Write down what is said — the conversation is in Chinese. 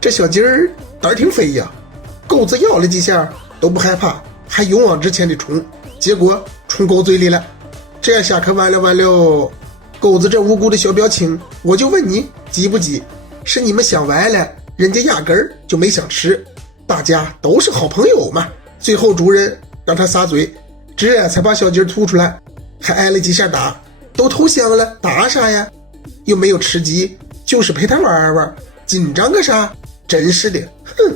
这小鸡儿胆儿挺肥呀，钩子咬了几下都不害怕，还勇往直前的冲，结果冲狗嘴里了。这下可完了。狗子这无辜的小表情，我就问你急不急？是你们想歪了，人家压根儿就没想吃。大家都是好朋友嘛。最后主人让他撒嘴，这才把小鸡吐出来，还挨了几下打。都投降了，打啥呀？又没有吃鸡，就是陪他玩玩，紧张个啥？真是的，哼。